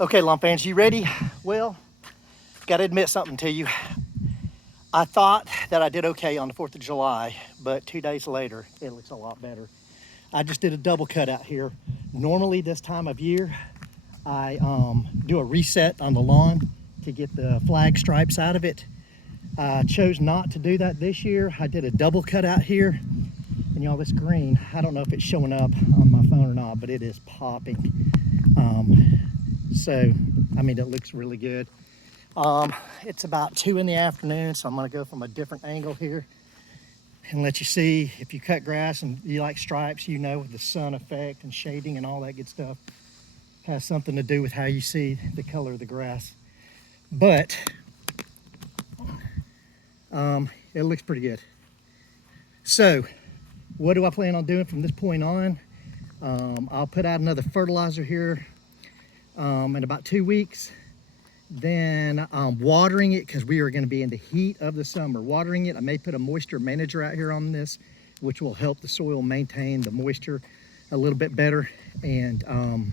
Okay, lawn fans, you ready? Well, gotta admit something to you. I thought that I did okay on the 4th of July, but 2 days later, it looks a lot better. I just did a double cut out here. Normally this time of year, I do a reset on the lawn to get the flag stripes out of it. I chose not to do that this year. I did a double cut out here, and y'all, this green, I don't know if it's showing up on my phone or not, but it is popping. So, I mean, it looks really good. It's about 2 in the afternoon, so I'm gonna go from a different angle here and let you see. If you cut grass and you like stripes, you know, with the sun effect and shading and all that good stuff has something to do with how you see the color of the grass. But it looks pretty good. So what do I plan on doing from this point on? I'll put out another fertilizer here in about 2 weeks. Then watering it, because we are going to be in the heat of the summer. Watering it, I may put a moisture manager out here on this, which will help the soil maintain the moisture a little bit better, and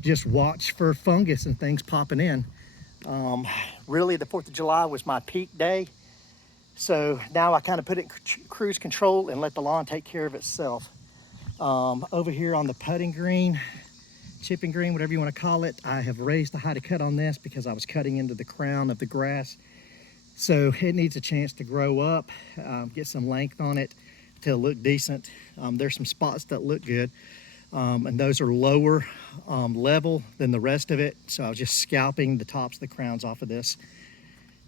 just watch for fungus and things popping in. Really, the 4th of July was my peak day, so now I kind of put it in cruise control and let the lawn take care of itself. Over here on the putting green, chipping green, whatever you want to call it, I have raised the height of cut on this because I was cutting into the crown of the grass. So it needs a chance to grow up, get some length on it to look decent. There's some spots that look good, and those are lower level than the rest of it. So I was just scalping the tops of the crowns off of this.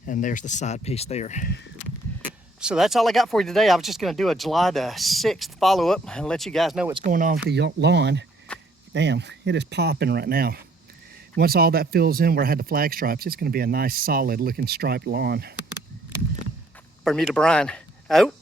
And there's the side piece there. So that's all I got for you today. I was just going to do a July the 6th follow-up and let you guys know what's going on with the lawn. Damn, it is popping right now. Once all that fills in where I had the flag stripes, it's going to be a nice solid looking striped lawn. Bermuda Brian out.